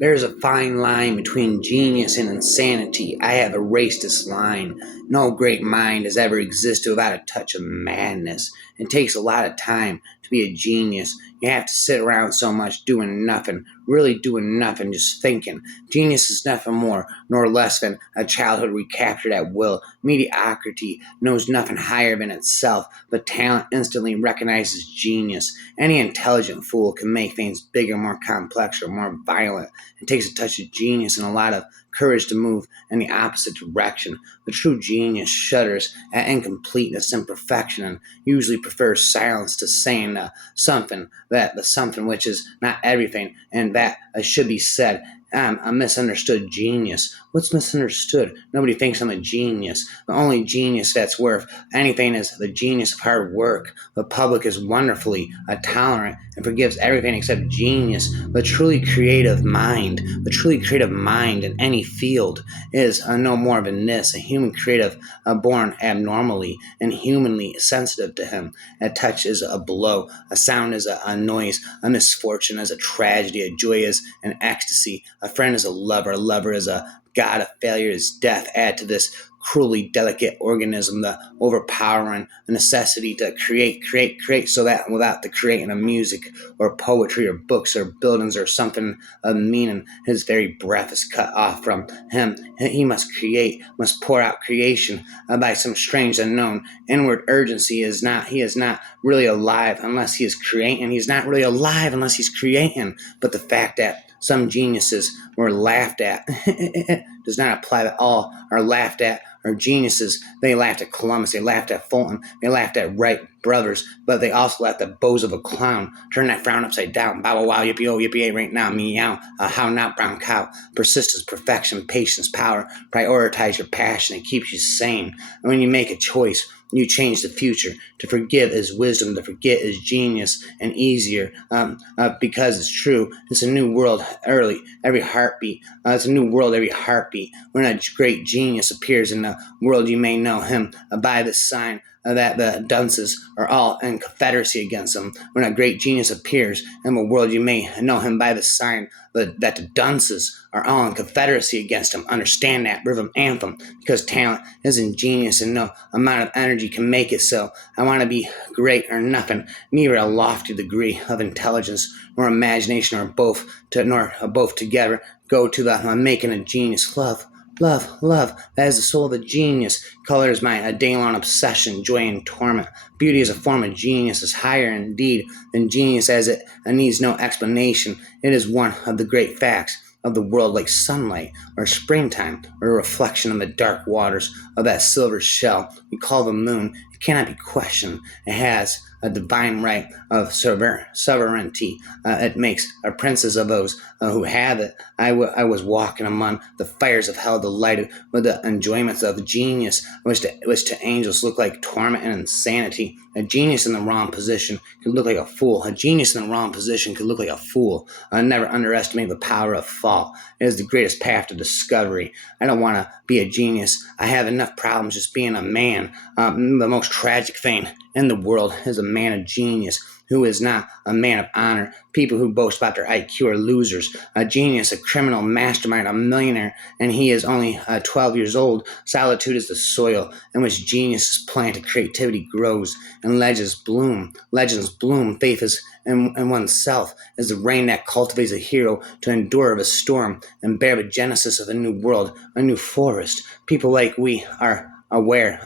There's a fine line between genius and insanity. I have erased this line. No great mind has ever existed without a touch of madness. It takes a lot of time to be a genius. You have to sit around so much doing nothing, really doing nothing, just thinking. Genius is nothing more nor less than a childhood recaptured at will. Mediocrity knows nothing higher than itself, but talent instantly recognizes genius. Any intelligent fool can make things bigger, more complex, or more violent. It takes a touch of genius and a lot of courage to move in the opposite direction. The true genius shudders at incompleteness and perfection and usually prefers silence to saying something, that the something which is not everything, and that should be said. I'm a misunderstood genius. What's misunderstood? Nobody thinks I'm a genius. The only genius that's worth anything is the genius of hard work. The public is wonderfully tolerant and forgives everything except genius. The truly creative mind in any field is no more than this, a human creative born abnormally and humanly sensitive to him. A touch is a blow, a sound is a noise, a misfortune is a tragedy, a joy is an ecstasy, a friend is a lover is a god, a failure is death. Add to this cruelly delicate organism the overpowering necessity to create, so that without the creating of music or poetry or books or buildings or something of meaning, his very breath is cut off from him. He must create, must pour out creation by some strange unknown inward urgency. He is not really alive unless he is creating. He's not really alive unless he's creating. But the fact that some geniuses were laughed at does not apply that all are laughed at are geniuses. They laughed at Columbus, they laughed at Fulton, they laughed at Wright brothers, but they also laughed at bows of a clown. Turn that frown upside down. Bow wow wow, yippee oh, yippee right now, meow. How not, brown cow. Persistence, perfection, patience, power. Prioritize your passion. It keeps you sane. And when you make a choice, you change the future. To forgive is wisdom. To forget is genius and easier because it's true. It's a new world early, every heartbeat. It's a new world every heartbeat. When a great genius appears in the world, you may know him by the sign that the dunces are all in confederacy against him. When a great genius appears in the world, you may know him by the sign that the dunces are all in confederacy against him. Understand that rhythm anthem, because talent isn't genius and no amount of energy can make it so. I want to be great or nothing, neither a lofty degree of intelligence nor imagination nor both together go to the making a genius. Love, that is the soul of a genius. Color is my day-long obsession, joy and torment. Beauty is a form of genius, is higher indeed than genius as it needs no explanation. It is one of the great facts of the world, like sunlight or springtime or a reflection in the dark waters of that silver shell we call the moon. It cannot be questioned. It has a divine right of sovereignty. It makes a princes of those who have it. I was walking among the fires of hell, delighted with the enjoyments of genius, which to angels look like torment and insanity. A genius in the wrong position could look like a fool. A genius in the wrong position could look like a fool. Never underestimate the power of thought. It is the greatest path to discovery. I don't want to be a genius. I have enough problems just being a man. The most tragic thing in the world is a man of genius who is not a man of honor. People who boast about their IQ are losers. A genius, a criminal mastermind, a millionaire, and he is only 12 years old. Solitude is the soil in which genius is planted, creativity grows, and legends bloom. Faith is in oneself is the rain that cultivates a hero to endure the storm and bear the genesis of a new world, a new forest. People like we are aware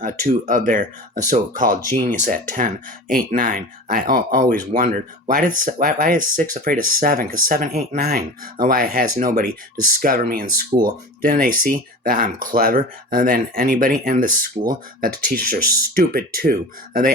of their so-called genius at 10, 8, 9. I always wondered, why is 6 afraid of 7? Because 7, 8, 9. Why has nobody discovered me in school? Didn't they see that I'm clever than anybody in the school? That the teachers are stupid too? All they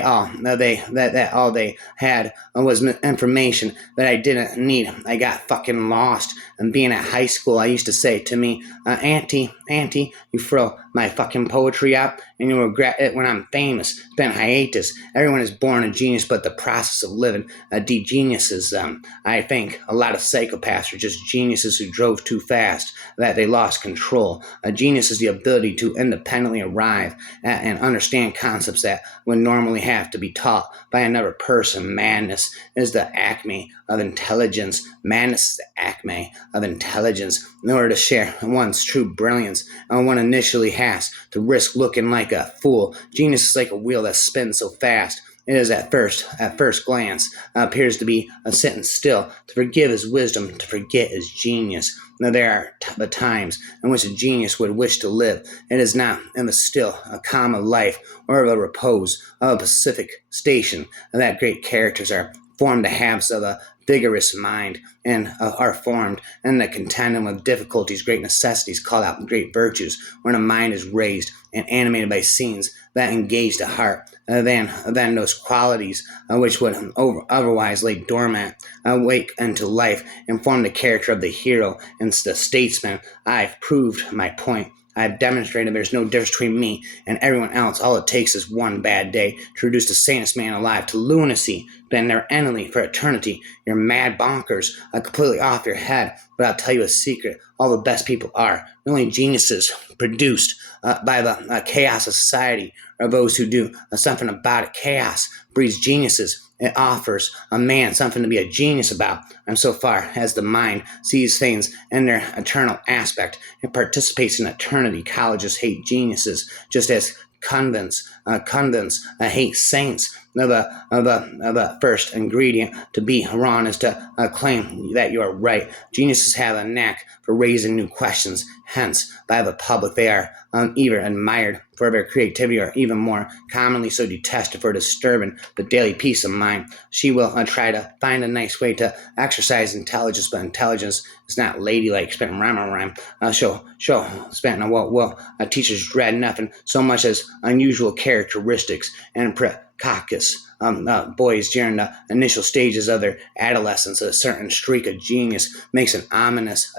had was information that I didn't need. I got fucking lost. And being at high school, I used to say to me, Auntie, you throw my fucking poetry out and you'll regret it when I'm famous. Spent hiatus. Everyone is born a genius, but the process of living de-geniuses them. I think a lot of psychopaths are just geniuses who drove too fast, that they lost control. A genius is the ability to independently arrive at and understand concepts that would normally have to be taught by another person. Madness is the acme of intelligence. Madness is the acme of intelligence. In order to share one's true brilliance, one initially has to risk looking like a fool. Genius is like a wheel that spins so fast it is at first glance, appears to be sitting still. To forgive is wisdom, to forget is genius. Now there are times in which a genius would wish to live. It is not in the still, a calm of life, or of a repose, of a pacific station, that great characters are formed the habits of a vigorous mind, and are formed in the contending with difficulties. Great necessities call out great virtues when a mind is raised and animated by scenes that engage the heart, than those qualities which would otherwise lay dormant wake into life and form the character of the hero and the statesman. I've proved my point. I've demonstrated there's no difference between me and everyone else. All it takes is one bad day to reduce the sanest man alive to lunacy, been their enemy for eternity. You're mad bonkers, completely off your head. But I'll tell you a secret. All the best people are. The only geniuses produced by the chaos of society are those who do something about it. Chaos breeds geniuses. It offers a man something to be a genius about. And so far as the mind sees things in their eternal aspect, it participates in eternity. Colleges hate geniuses, just as convents hate saints. The first ingredient to be wrong is to claim that you are right. Geniuses have a knack for raising new questions. Hence, by the public, they are either admired for their creativity or even more commonly so detested for disturbing the daily peace of mind. She will try to find a nice way to exercise intelligence, but intelligence is not ladylike. Spent rhyme. She'll spent teachers dread nothing so much as unusual characteristics and precocious boys during the initial stages of their adolescence. A certain streak of genius makes an ominous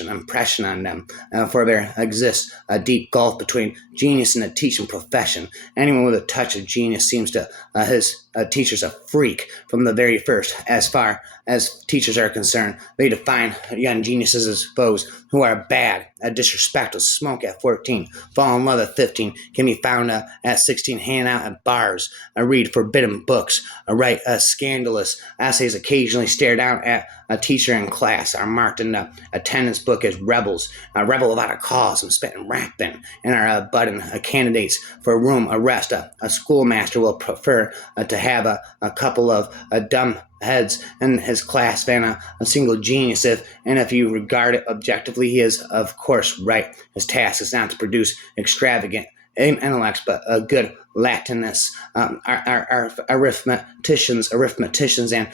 impression on them, for there exists a deep gulf between genius and the teaching profession. Anyone with a touch of genius seems to his teachers a freak from the very first. As far as teachers are concerned, they define young geniuses as those who are bad, disrespectful, smoke at 14, fall in love at 15, can be found at 16, hang out at bars, read forbidden books, write scandalous essays, occasionally stare down at a teacher in class, are marked in the attendance book as rebels, rebel without a cause, and spitting rapping, and are budding candidates for room arrest. A schoolmaster will prefer to have a couple of dumb heads in his class than a single genius. If you regard it objectively, he is, of course, right. His task is not to produce extravagant intellects, but a good Latinists, are arithmeticians, and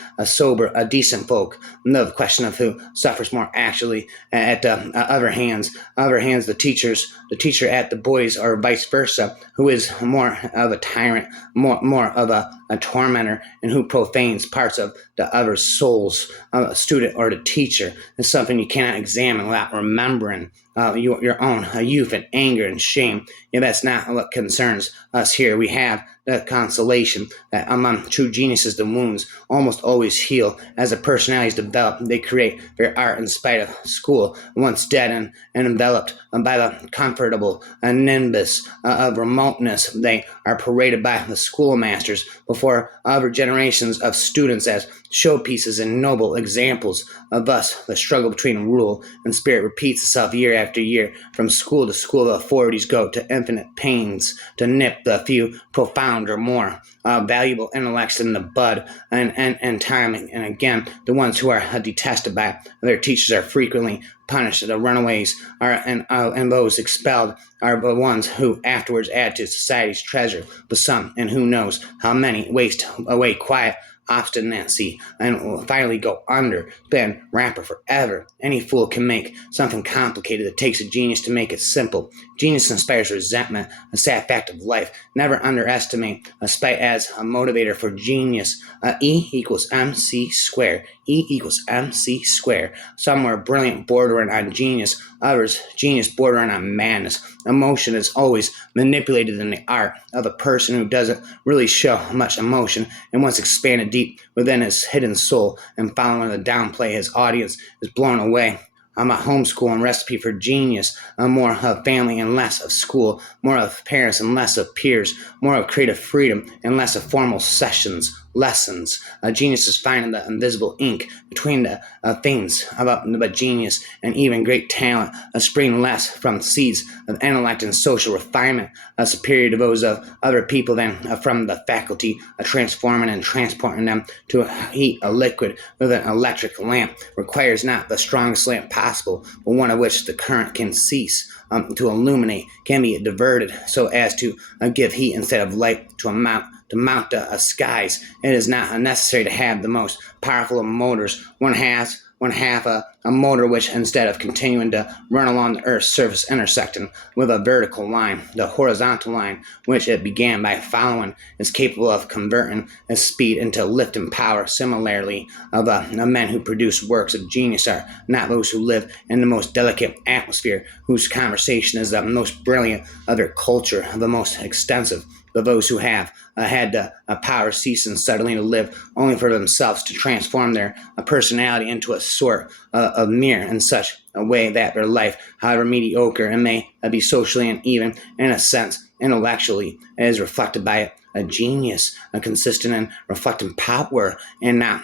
a decent folk. No question of who suffers more actually. At other hands, the teacher at the boys, or vice versa, who is more of a tyrant, more of a tormentor, and who profanes parts of the other's souls. A student or the teacher is something you cannot examine without remembering your own youth and anger and shame. Yeah, that's not what concerns us here. We have the consolation that among true geniuses, the wounds almost always heal. As the personalities develop, they create their art in spite of school, once dead and enveloped by the comfortable nimbus of remoteness. They are paraded by the schoolmasters before other generations of students as showpieces and noble examples. Thus, the struggle between rule and spirit repeats itself year after year. From school to school, the authorities go to infinite pains to nip the few profound or more valuable intellects in the bud and time. And again, the ones who are detested by their teachers are frequently punished. The runaways and those expelled are the ones who afterwards add to society's treasure. But some, and who knows how many, waste away quiet obstinacy and will finally go under, been rapper forever. Any fool can make something complicated. It takes a genius to make it simple. Genius inspires resentment, a sad fact of life. Never underestimate a spite as a motivator for genius. E equals MC squared. E equals MC squared. Some were brilliant, bordering on genius. Others, genius bordering on madness. Emotion is always manipulated in the art of a person who doesn't really show much emotion and once expanded deep within his hidden soul and following the downplay his audience is blown away. I'm a homeschool and recipe for genius. More of family and less of school. More of parents and less of peers. More of creative freedom and less of formal sessions, lessons. Genius is finding the invisible ink between the things about genius and even great talent. Spring less from seeds of intellect and social refinement, superior to those of other people than from the faculty of transforming and transporting them to heat a liquid with an electric lamp requires not the strongest lamp possible, but one of which the current can cease to illuminate, can be diverted so as to give heat instead of light to mount the skies. It is not necessary to have the most powerful of motors. One half a motor which, instead of continuing to run along the Earth's surface intersecting with a vertical line, the horizontal line which it began by following, is capable of converting its speed into lift and power. Similarly, of men who produce works of genius are not those who live in the most delicate atmosphere, whose conversation is the most brilliant of their culture, the most extensive, but those who have had the power cease and suddenly to live only for themselves, to transform their personality into a sort of mirror in such a way that their life, however mediocre it may be socially and even in a sense intellectually, is reflected by a genius, a consistent and reflecting power, and not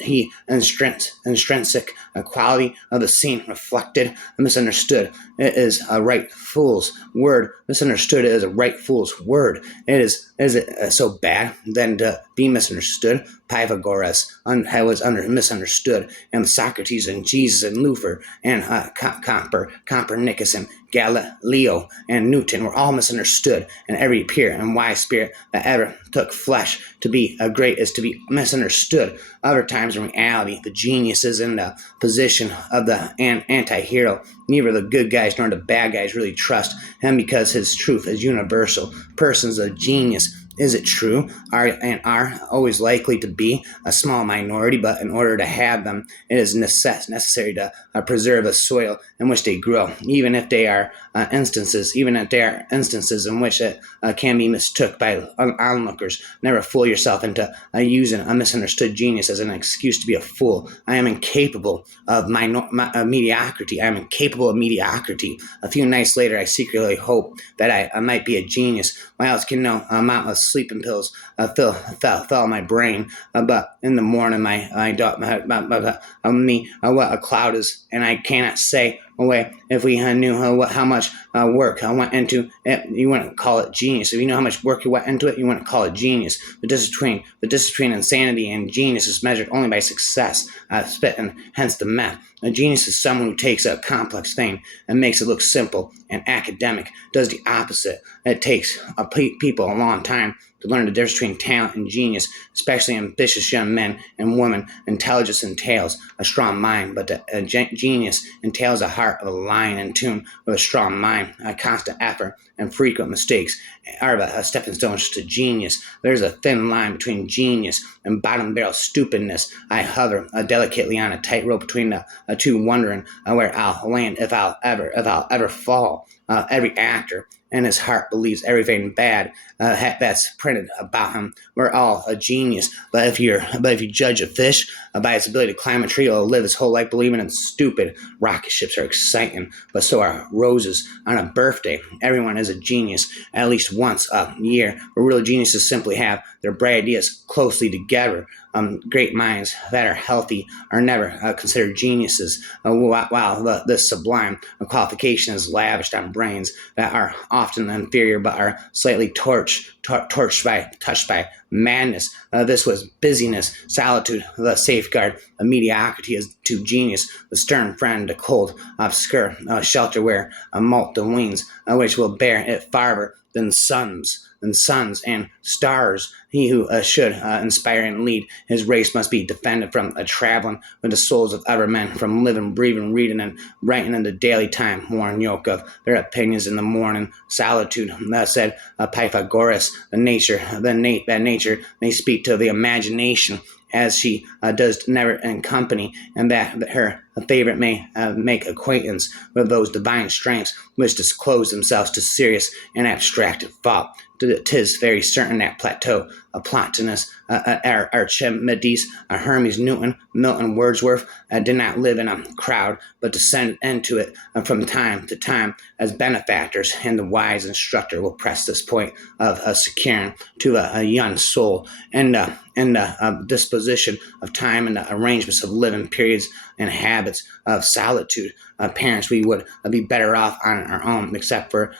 he intrinsic quality of the scene reflected, misunderstood. It is a right fool's word. Misunderstood is a right fool's word. Is it so bad then to be misunderstood? Pythagoras was misunderstood, and Socrates and Jesus and Luther and Copernicus and Galileo and Newton were all misunderstood, and every pure and wise spirit that ever took flesh to be great is to be misunderstood. Other times, in reality, the genius is in the position of the anti-hero. Neither the good guys nor the bad guys really trust him because his truth is universal. Persons of genius, is it true, are always likely to be a small minority, but in order to have them, it is necessary to preserve the soil in which they grow, even if they are instances in which it can be mistook by onlookers. Never fool yourself into using a misunderstood genius as an excuse to be a fool. I am incapable of mediocrity. I am incapable of mediocrity. A few nights later, I secretly hope that I might be a genius. Why else can no amount of sleeping pills fill my brain? But in the morning, what a cloud is, and I cannot say away. If we knew how much work I went into it, you wouldn't call it genius. If you know how much work you went into it, you wouldn't call it genius. The distance between insanity and genius is measured only by success, and hence the math. A genius is someone who takes a complex thing and makes it look simple, and academic does the opposite. It takes people a long time to learn the difference between talent and genius, especially ambitious young men and women. Intelligence entails a strong mind, but genius entails a heart of a lion in tune with a strong mind. A constant effort and frequent mistakes are the stepping stones to genius. There's a thin line between genius and bottom barrel stupidness. I hover delicately on a tightrope between the two, wondering where I'll land if I'll ever fall. Every actor in his heart believes everything bad that's printed about him. We're all a genius, but if you judge a fish by its ability to climb a tree, or live his whole life believing in stupid, rocket ships are exciting, but so are roses on a birthday. Everyone is a genius at least once a year. But real geniuses simply have their bright ideas closely together. Great minds that are healthy are never considered geniuses, while the sublime qualification is lavished on brains that are often inferior but are slightly touched by madness. This was busyness, solitude, the safeguard of mediocrity is to genius, the stern friend, the cold, obscure shelter where molt the wings, which will bear it farther than suns and stars. He who should inspire and lead his race must be defended from traveling with the souls of other men, from living, breathing, reading, and writing in the daily time-worn yoke of their opinions in the morning solitude. Said Pythagoras, that nature may speak to the imagination as she does never in company, and that her favorite may make acquaintance with those divine strengths which disclose themselves to serious and abstracted thought. 'Tis very certain that Plato, Plotinus, Archimedes, Hermes, Newton, Milton, Wordsworth did not live in a crowd, but descended into it from time to time as benefactors, and the wise instructor will press this point of securing to a young soul and the disposition of time and the arrangements of living periods and habits of solitude. Parents, we would be better off on our own, except for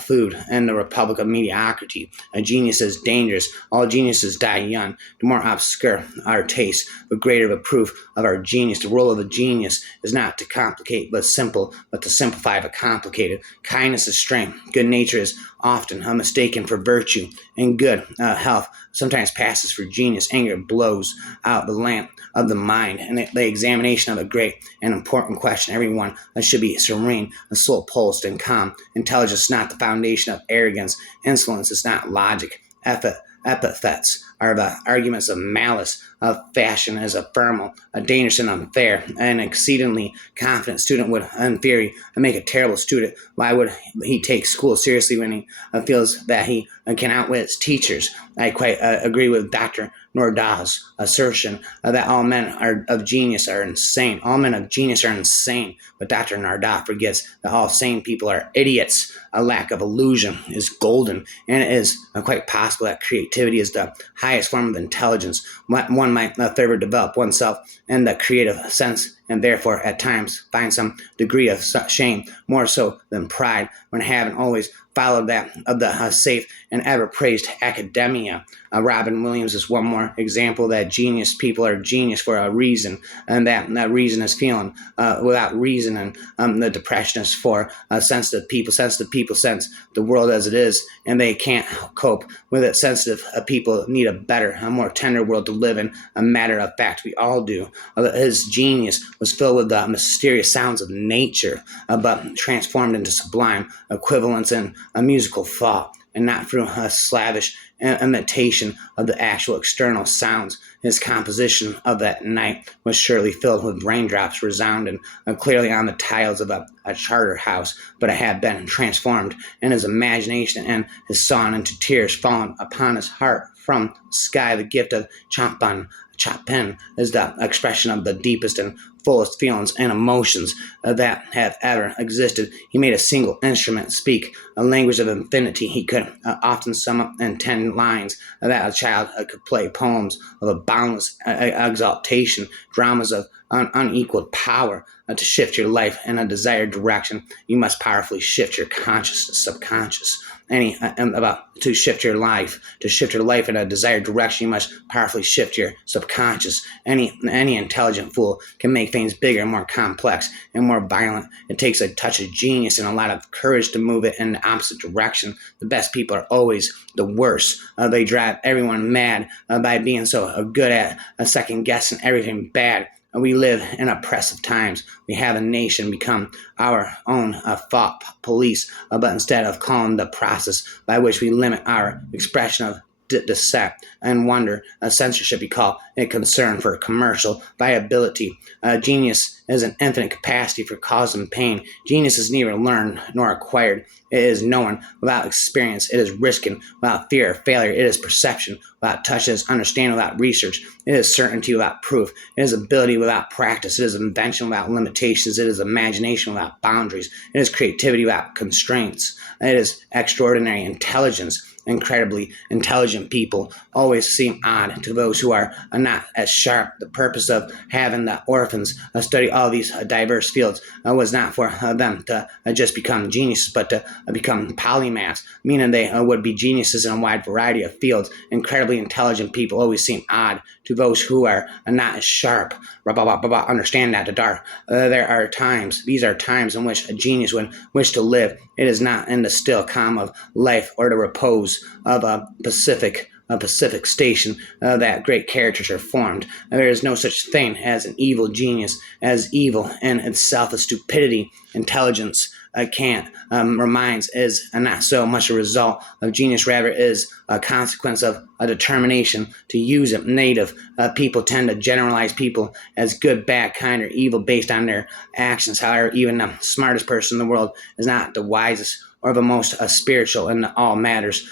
food and the republic of mediocrity. A genius is dangerous. All geniuses die young. The more obscure our taste, the greater the proof of our genius. The role of a genius is not to complicate but simple, but to simplify the complicated. Kindness is strength. Good nature is often mistaken for virtue, and good health sometimes passes for genius. Anger blows out the lamp of the mind, and the examination of a great and important question. Everyone should be serene, a soul pulsed and calm. Intelligence is not the foundation of arrogance. Insolence is not logic. Epithets are the arguments of malice. Of fashion is ephemeral, a dangerous and unfair. An exceedingly confident student would, in theory, make a terrible student. Why would he take school seriously when he feels that he can outwit his teachers? I quite agree with Dr. Nordau's assertion that all men of genius are insane. All men of genius are insane, but Dr. Nordau forgets that all sane people are idiots. A lack of illusion is golden, and it is quite possible that creativity is the highest form of intelligence. One might further develop oneself in the creative sense, and therefore at times find some degree of shame, more so than pride, when having always followed that of the safe and ever-praised academia. Robin Williams is one more example that genius people are genius for a reason, and that reason is feeling without reason, and the depression is for sensitive people. Sensitive people sense the world as it is, and they can't cope with it. Sensitive people need a better, a more tender world to live in. A matter of fact, we all do. His genius was filled with the mysterious sounds of nature, but transformed into sublime equivalents in a musical thought, and not through a slavish imitation of the actual external sounds. His composition of that night was surely filled with raindrops resounding clearly on the tiles of a charter house, but it had been transformed in his imagination, and his song into tears fallen upon his heart from sky. The gift of Chopin is the expression of the deepest and fullest feelings and emotions that have ever existed. He made a single instrument speak a language of infinity. He could often sum up in 10 lines that a child could play poems of a boundless exaltation, dramas of unequaled power. To shift your life in a desired direction, you must powerfully shift your conscious to subconscious. To shift your life in a desired direction, you must powerfully shift your subconscious. Any intelligent fool can make things bigger, more complex, and more violent. It takes a touch of genius and a lot of courage to move it in the opposite direction. The best people are always the worst. They drive everyone mad by being so good at second guessing everything bad. We live in oppressive times. We have a nation become our own thought police, but instead of calling the process by which we limit our expression of dissent and wonder, censorship, we call it concern for commercial viability. Genius is an infinite capacity for causing pain. Genius is neither learned nor acquired. It is known without experience. It is risking without fear of failure. It is perception without touch. It is understanding without research. It is certainty without proof. It is ability without practice. It is invention without limitations. It is imagination without boundaries. It is creativity without constraints. It is extraordinary intelligence. Incredibly intelligent people always seem odd to those who are not as sharp. The purpose of having the orphans study all these diverse fields was not for them to just become geniuses, but to become polymaths, meaning they would be geniuses in a wide variety of fields. Incredibly intelligent people always seem odd to those who are not as sharp. Understand that, these are times in which a genius would wish to live. It is not in the still calm of life or the repose of a Pacific station that great characters are formed. There is no such thing as an evil genius, as evil in itself as stupidity. Intelligence reminds is not so much a result of genius, rather is a consequence of a determination to use it. Native people tend to generalize people as good, bad, kind, or evil based on their actions. However, even the smartest person in the world is not the wisest or the most spiritual in all matters.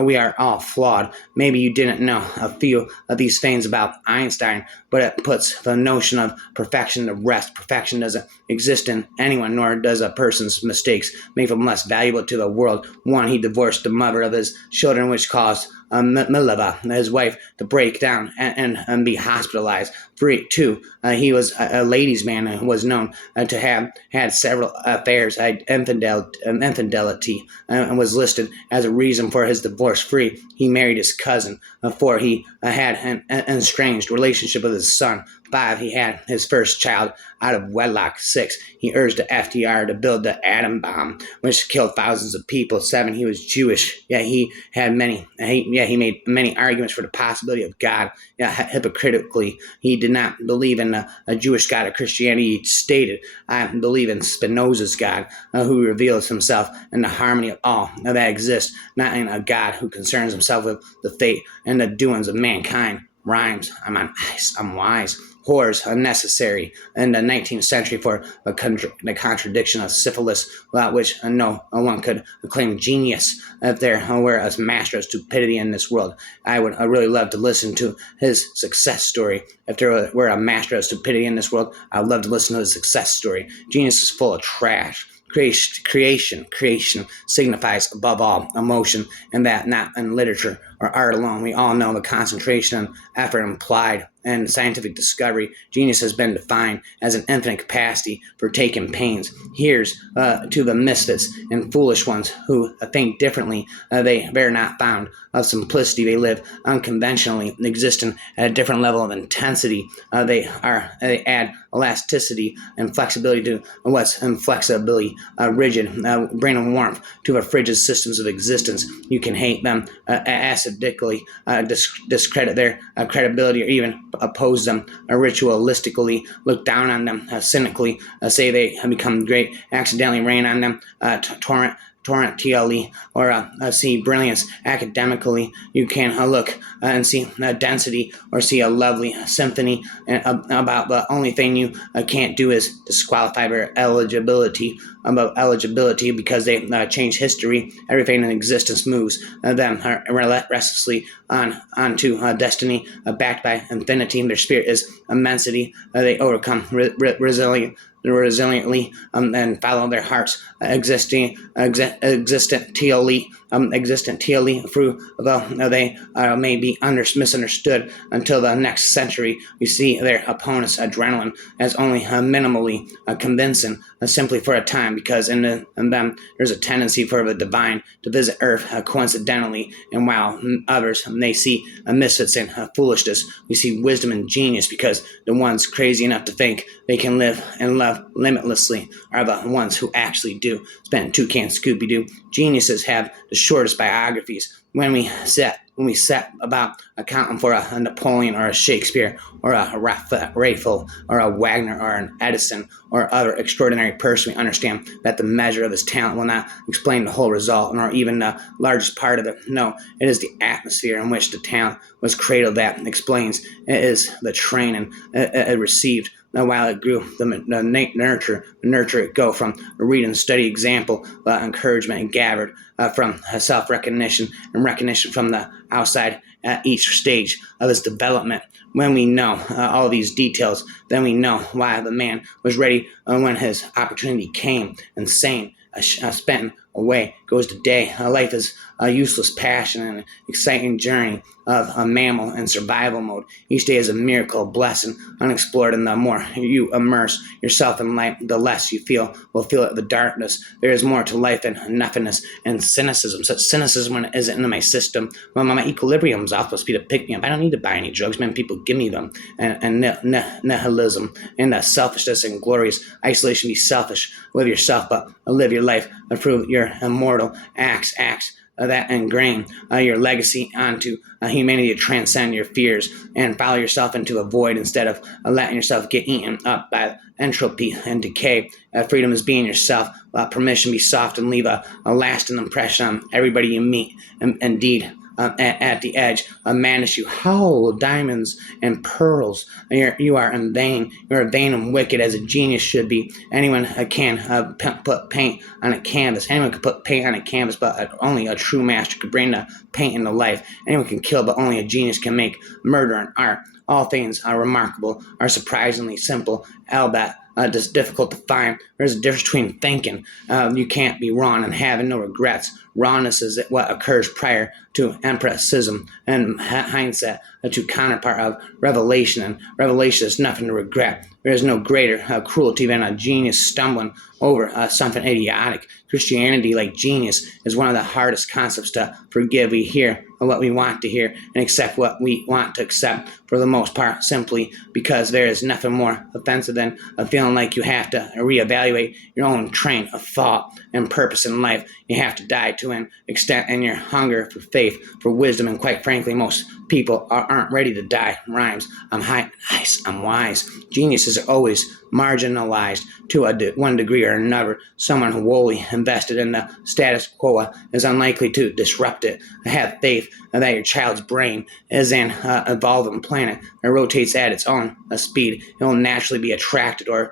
We are all flawed. Maybe you didn't know a few of these things about Einstein, but it puts the notion of perfection to rest. Perfection doesn't exist in anyone, nor does a person's mistakes make them less valuable to the world. One, he divorced the mother of his children, which caused Mileva, his wife, to break down and be hospitalized. Two, he was a ladies' man and was known to have had several affairs, had infidelity, and was listed as a reason for his divorce. Three, he married his cousin. Four, he had an estranged relationship with his son. Five, he had his first child out of wedlock. Six, he urged the FDR to build the atom bomb, which killed thousands of people. Seven, he was Jewish. He made many arguments for the possibility of God. Hypocritically, he did not believe in a Jewish God of Christianity. He stated, I believe in Spinoza's God, who reveals himself in the harmony of all that exists, not in a God who concerns himself with the fate and the doings of mankind. Rhymes, I'm on ice, I'm wise. Whores unnecessary in the 19th century for the contradiction of syphilis, without which no one could claim genius if there were a master of stupidity in this world. I would really love to listen to his success story. If there were a master of stupidity in this world, I'd love to listen to his success story. Genius is full of trash. Creation signifies above all emotion, and that not in literature or art alone. We all know the concentration and effort implied in scientific discovery. Genius has been defined as an infinite capacity for taking pains. Here's to the misfits and foolish ones who think differently. They're not found of simplicity. They live unconventionally, existing at a different level of intensity. They add elasticity and flexibility to what's inflexibility, rigid, bringing warmth to the frigid systems of existence. You can hate them acidically, discredit their credibility, or even oppose them ritualistically, look down on them cynically, say they have become great, accidentally rain on them, torrentially, or see brilliance academically. You can look and see density, or see a lovely symphony about the only thing you can't do is disqualify their eligibility because they change history. Everything in existence moves them restlessly onto destiny, backed by infinity. Their spirit is immensity. They overcome resiliently and follow their hearts existently through, though they may be misunderstood until the next century. We see their opponents' adrenaline as only minimally convincing, simply for a time, because in them there's a tendency for the divine to visit Earth coincidentally, and while others may see misfits and foolishness, we see wisdom and genius, because the ones crazy enough to think they can live and love limitlessly are the ones who actually do. Spend Toucan Scooby-Doo. Geniuses have the shortest biographies. When we set about accounting for a Napoleon or a Shakespeare or a Raphael or a Wagner or an Edison or other extraordinary person, we understand that the measure of his talent will not explain the whole result, nor even the largest part of it. No, it is the atmosphere in which the talent was cradled that explains. It is the training it received while it grew, the nurture it go from a read and study example, encouragement and gathered from self-recognition and recognition from the outside at each stage of his development. When we know all these details, then we know why the man was ready when his opportunity came, and sane, spent away goes the day. Life is a useless passion and an exciting journey of a mammal in survival mode. Each day is a miracle, blessing, unexplored, and the more you immerse yourself in life, the less you will feel it, the darkness. There is more to life than nothingness and cynicism. Such cynicism when it isn't in my system. Well, my equilibrium's off, supposed to be to pick me up. I don't need to buy any drugs, man. People give me them. And nihilism and selfishness and glorious isolation. Be selfish with yourself, but live your life through your immortal acts that ingrain your legacy onto humanity to transcend your fears and follow yourself into a void instead of letting yourself get eaten up by entropy and decay. Freedom is being yourself. Permission, be soft and leave a lasting impression on everybody you meet. Indeed, at the edge of madness. You howl diamonds and pearls. You are in vain. You are vain and wicked as a genius should be. Anyone can put paint on a canvas. Anyone can put paint on a canvas, but only a true master could bring the paint into life. Anyone can kill, but only a genius can make murder and art. All things are remarkable, are surprisingly simple, albeit just difficult to find. There's a difference between thinking you can't be wrong and having no regrets. Rawness is what occurs prior to empiricism, and hindsight to counterpart of revelation. And revelation is nothing to regret. There is no greater cruelty than a genius stumbling over something idiotic. Christianity, like genius, is one of the hardest concepts to forgive. We hear what we want to hear and accept what we want to accept for the most part, simply because there is nothing more offensive than a feeling like you have to reevaluate your own train of thought and purpose in life. You have to die to an extent in your hunger for faith, for wisdom, and quite frankly, most people aren't ready to die. Rhymes. I'm high, nice, I'm wise. Geniuses are always marginalized to one degree or another. Someone wholly invested in the status quo is unlikely to disrupt it. Have faith that your child's brain is an evolving planet that rotates at its own speed. It will naturally be attracted to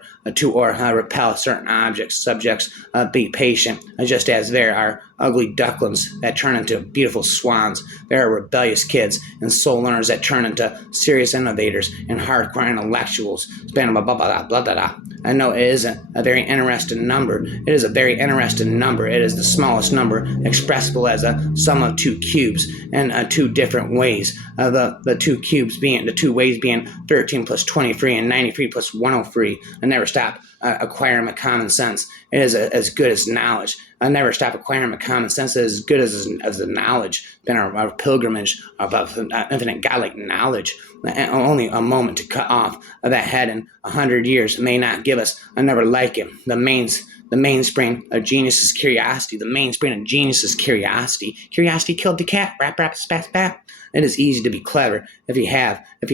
repel certain objects. Subjects, be patient. Just as there are ugly ducklings that turn into beautiful swans, there are rebellious kids and soul learners that turn into serious innovators and hardcore intellectuals. Blah, blah, blah, blah, blah, blah, blah. I know it isn't a very interesting number. It is a very interesting number. It is the smallest number expressible as a sum of two cubes in two different ways. The two ways being 13 plus 23 and 93 plus 103. I never stop acquiring my common sense. It is as good as knowledge. I never stop acquiring my common sense. It is as good as the knowledge. Been our pilgrimage about infinite godlike knowledge. And only a moment to cut off that head in 100 years may not give us another like it. The mainspring of genius is curiosity. The mainspring of genius is curiosity. Curiosity killed the cat. Rap, rap, spat, spat. It is easy to be clever it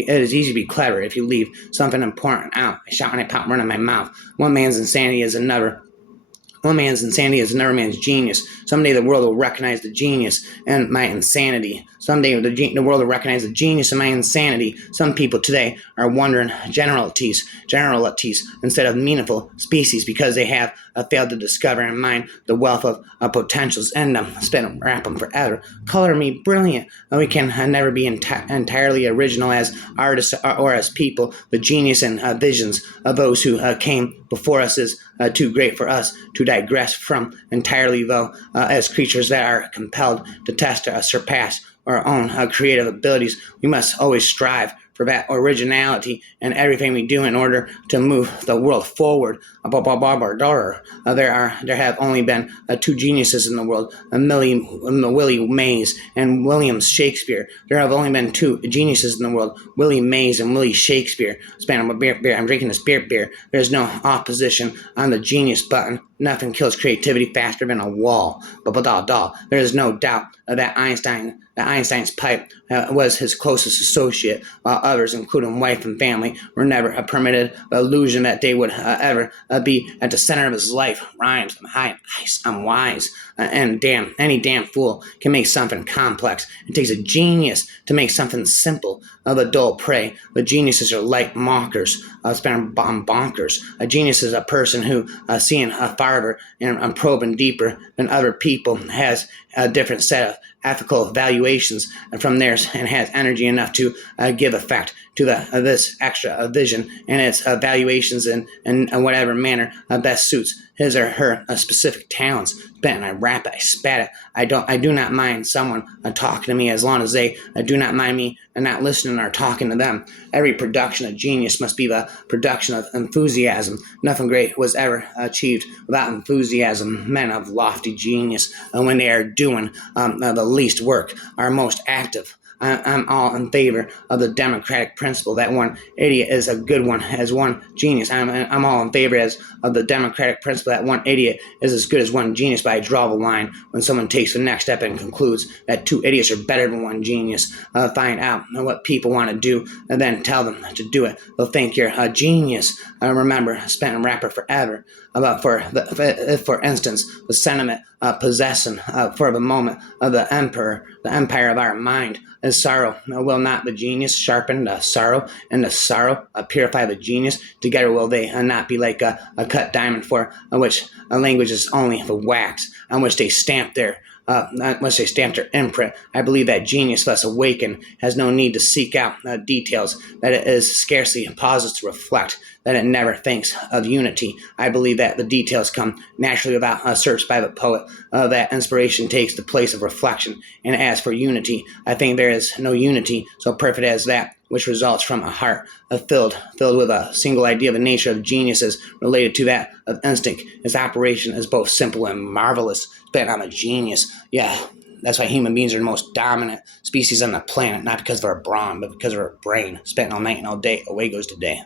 is easy to be clever if you leave something important out. I shout and I pop, run in my mouth. One man's insanity is another man's genius. Someday the world will recognize the genius and my insanity. Someday the world will recognize the genius and my insanity. Some people today are wondering generalities instead of meaningful species because they have failed to discover and mine the wealth of potentials and spin them, wrap them forever. Color me brilliant. We can never be entirely original as artists or as people. The genius and visions of those who came before us is too great for us to digress from entirely, though, as creatures that are compelled to test or surpass our own creative abilities. We must always strive for that originality in everything we do in order to move the world forward. There have only been two geniuses in the world, Willie Mays and William Shakespeare. There have only been two geniuses in the world, Willie Mays and Willie Shakespeare. I'm drinking this beer. There's no opposition on the genius button. Nothing kills creativity faster than a wall. There is no doubt that Einstein's pipe was his closest associate, while others, including wife and family, were never permitted the illusion that they would ever be at the center of his life. Rhymes. I'm high, nice, I'm wise. And any damn fool can make something complex. It takes a genius to make something simple of a dull prey. But geniuses are like mockers. Bonkers. A genius is a person who, seeing farther and probing deeper than other people, has a different set of ethical valuations from theirs and has energy enough to give effect to this extra vision and its valuations in whatever manner best suits his or her specific talents. I rap it, I spat it. I do not mind someone talking to me as long as they do not mind me and not listening or talking to them. Every production of genius must be the production of enthusiasm. Nothing great was ever achieved without enthusiasm. Men of lofty genius, when they are doing the least work, are most active. I'm all in favor of the democratic principle that one idiot is a good one as one genius. I'm all in favor of the democratic principle that one idiot is as good as one genius, but I draw the line when someone takes the next step and concludes that two idiots are better than one genius. Find out what people want to do and then tell them to do it. They'll think you're a genius. Remember, spent in rapper forever. For instance, the sentiment possessing for the moment of the empire of our mind is sorrow. Will not the genius sharpen the sorrow, and the sorrow purify the genius? Together will they not be like a cut diamond, for which a language is only the wax on which they stamp their imprint. I believe that genius thus awakened has no need to seek out details, that it is scarcely pauses to reflect, that it never thinks of unity. I believe that the details come naturally without a search by the poet, that inspiration takes the place of reflection. And as for unity, I think there is no unity so perfect as that which results from a heart filled with a single idea. The nature of genius is related to that of instinct. Its operation is both simple and marvelous. But I'm a genius. Yeah, that's why human beings are the most dominant species on the planet, not because of our brawn, but because of our brain. Spent all night and all day, away goes the day.